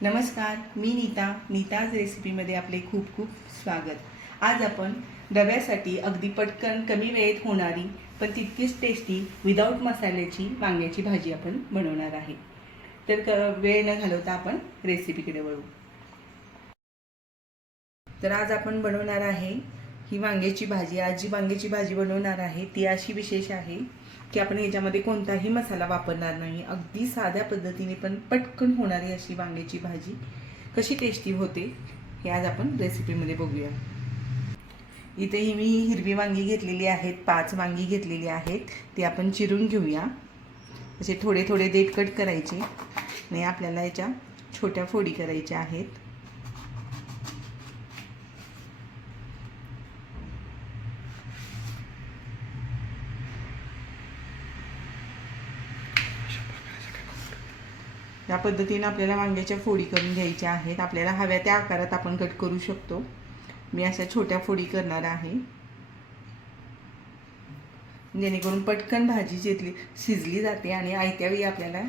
नमस्कार, मी नीताज रेसिपीमध्ये आपले खूप खूप स्वागत। आज आपण डब्यासाठी अगदी पटकन कमी वेळेत होणारी पण तितकीच टेस्टी विदाऊट मसाल्याची वांग्याची भाजी आपण बनवणार आहे। तर वेळ न घालवता आपण रेसिपीकडे वळू। तर आज आपण बनवणार आहे ही वांग्याची भाजी। आज जी वांग्याची भाजी बनवणार आहे ती अशी विशेष आहे की आपण याच्यामध्ये कोणताही मसाला वापरणार नाही। अगदी साध्या पद्धतीने पण पटकन होणारी अशी वांग्याची भाजी कशी टेस्टी होते हे आज आपण रेसिपीमध्ये बघूया। इथेही मी हिरवी वांगी घेतलेली आहेत, 5 वांगी घेतलेली आहेत। ती आपण चिरून घेऊया। असे थोडे थोडे देठ कट करायचे आणि आपल्याला याच्या छोट्या फोडी करायच्या आहेत। या पद्धतीने आपल्याला वांग्याच्या फोडी करून घ्यायच्या आहेत। आपल्याला हव्या त्या आकारात आपण कट करू शकतो। मी अशा छोट्या फोडी करणार आहे जेणेकरून पटकन भाजी शिजली जाते आणि आयत्या वेळी आपल्याला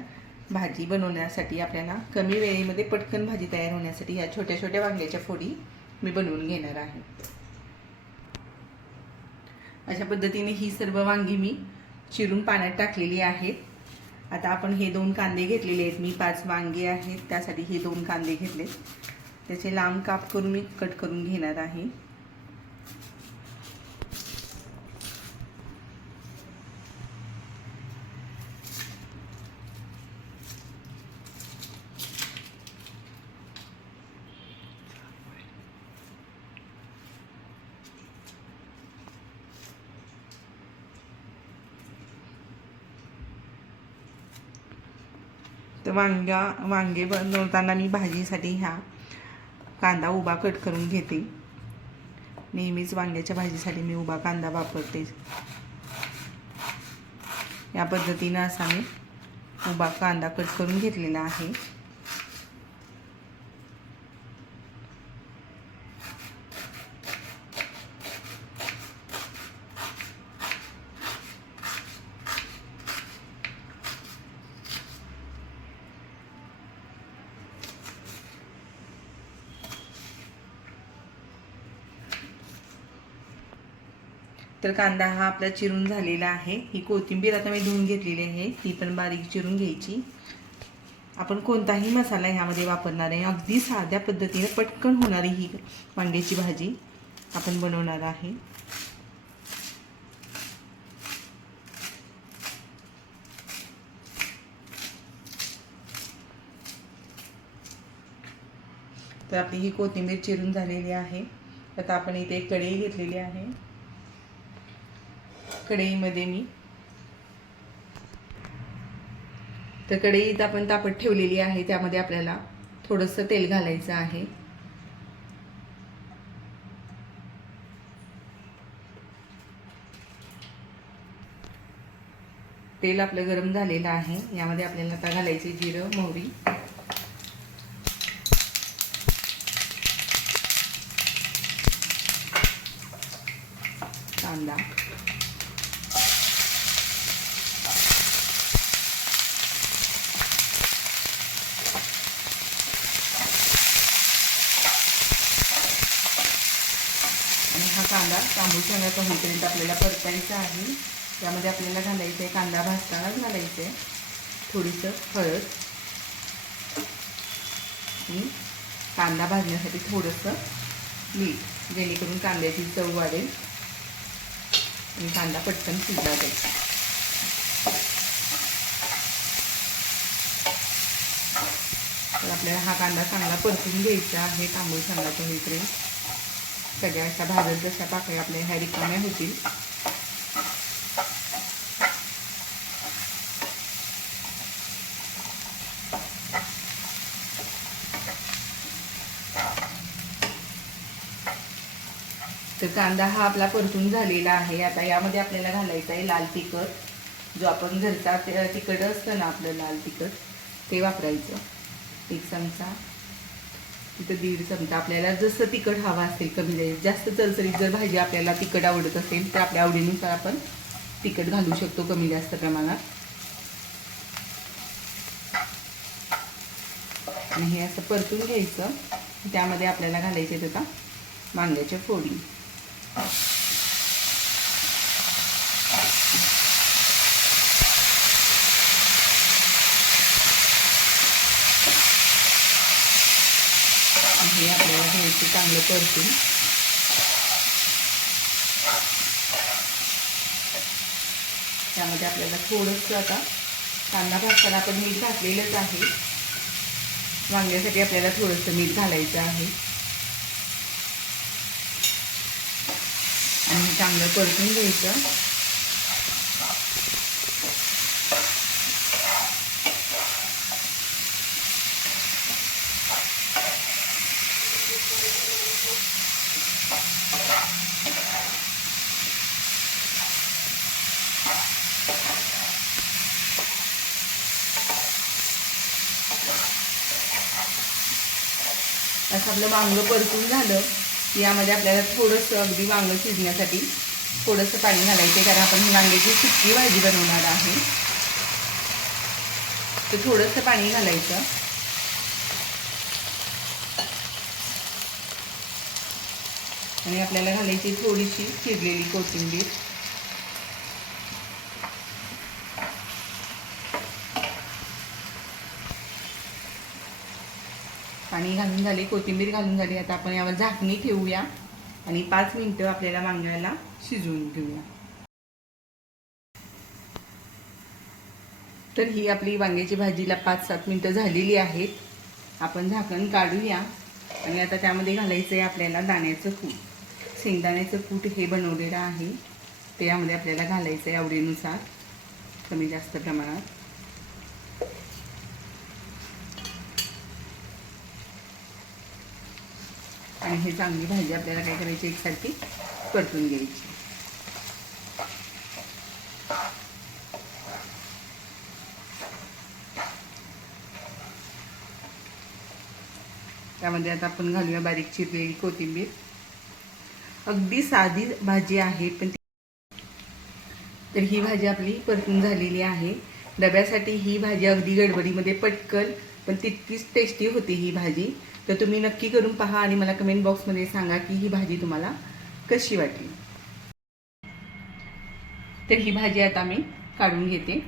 भाजी बनवण्यासाठी आपल्याला कमी वेळेमध्ये पटकन भाजी तयार होण्यासाठी या छोट्या छोट्या वांग्याच्या फोडी मी बनवून घेणार आहे। अशा पद्धतीने ही सर्व वांगी मी चिरून पाण्यात टाकलेली आहेत। आता आपण हे 2 कांदे घेतलेले आहेत। मी 5 वांगे आहेत त्यासाठी हे 2 कांदे घेतले। त्याचे लांब काप करून मी कट करून घेणार आहे। तर वांगे बनवताना मी भाजीसाठी हा कांदा उभा कट करून घेते। नेहमीच वांग्याच्या भाजीसाठी मी उभा कांदा वापरते। या पद्धतीने असा मी उभा कांदा कट करून घेतलेला आहे। तर कांदा हा आपला चिरून झालेला आहे। ही कोथिंबीर आता मी धुवून घेतलेली आहे, ती पण बारीक चिरून घ्यायची। आपण कोणताही मसाला ह्यामध्ये वापरणार आहे। अगदी साध्या पद्धतीने पटकन होणारी ही वांग्याची भाजी आपण बनवणार आहे। तर आपली ही कोथिंबीर चिरून झालेली आहे। आता आपण इथे एक कढई घेतलेली आहे। कढईमध्ये मी तर कढईत आपण तापत ठेवलेली आहे, त्यामध्ये आपल्याला थोडंसं तेल घालायचं आहे। तेल आपलं गरम झालेलं आहे। यामध्ये आपल्याला आता घालायचे जिरं, मोहरी, कांदा, हा कांदा तांबूस रंगाचा होईपर्यंत आपल्याला परतायचा आहे। त्यामध्ये आपल्याला घालायचं आहे, कांदा भाजतानाच घालायचं आहे थोडीसं हळद आणि कांदा भाजण्यासाठी थोडंसं मीठ, जेणेकरून कांद्याची चव वाढेल आणि कांदा पटकन शिजला जाईल। तर आपल्याला हा कांदा चांगला परतून घ्यायचा आहे तांबूस रंगाचा होईपर्यंत। सगळ्या अशा भाजत जशा पाकळ्या आपल्या ह्या रिकाम्या होतील तर कांदा हा आपला परतून झालेला आहे। आता यामध्ये आपल्याला घालायचं आहे लाल तिखट। जो आपण घरचा तिखट असतं ना आपलं लाल तिखट, ते वापरायचं 1 चमचा। इथं 1.5 चमचा। आपल्याला जसं तिखट हवं असेल, कमी जास्त चरचरीत जर भाजी आपल्याला तिखट आवडत असेल तर आपल्या आवडीनुसार आपण तिखट घालू शकतो कमी जास्त प्रमाणात। आणि हे असं परतून घ्यायचं. त्यामध्ये आपल्याला घालायचे आहेत आता वांग्याच्या फोडी. हे आपल्याला घ्यायचं चांगलं परतून. त्यामध्ये आपल्याला थोडंसं आता कांदा भाजताना आपण मीठ घातलेलंच आहे. वांग्यासाठी आपल्याला थोडंसं मीठ घालायचं आहे आणि हे चांगलं परतून घ्यायचं. असं आपलं वांगं परतून झालं की यामध्ये आपल्याला थोडंसं अगदी वांगं शिजण्यासाठी थोडंसं पाणी घालायचं, कारण आपण ही वांग्याची सुकी भाजी बनवणार आहे. तर थोडंसं पाणी घालायचं आणि आपल्याला घालायची थोडीशी चिरलेली कोथिंबीर. पाणी घालून झाले, कोथिंबीर घालून झाली. आता आपण यावर झाकणी ठेवूया आणि 5 मिनिटं आपल्याला वांग्याला शिजवून घेऊया. तर ही आपली वांग्याची भाजीला 5-7 मिनिटं झालेली आहेत. आपण झाकण काढूया आणि आता त्यामध्ये घालायचं आहे आपल्याला दाण्याचं कूट. शेंगदाण्याचं कूट हे बनवलेलं आहे, ते यामध्ये आपल्याला घालायचं आहे आवडीनुसार, कमी जास्त प्रमाणात. आणि हे चांगली भाजी आपल्याला काय करायची, एकसारखी परतून घ्यायची. त्यामध्ये आता आपण घालूया बारीक चिरलेली कोथिंबीर. अगदी साधी भाजी आहे, पण तर ही भाजी आपली परतून झालेली आहे. डब्यासाठी ही भाजी अगदी गडबडीमध्ये पटकन पण तितकीच टेस्टी होती ही भाजी. तर तुम्ही नक्की करून पहा आणि मला कमेंट बॉक्समध्ये सांगा की ही भाजी तुम्हाला कशी वाटली. तर ही भाजी आता मी काढून घेते.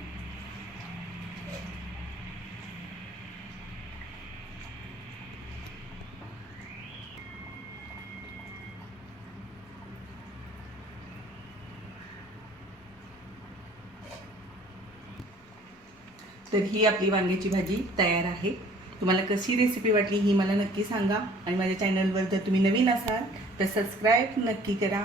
तर ही आपली वांग्याची भाजी तयार आहे. तुम्हाला कशी रेसिपी वाटली ही मला नक्की सांगा आणि माझ्या चॅनलवर जर तुम्ही नवीन असाल तर सबस्क्राईब नक्की करा.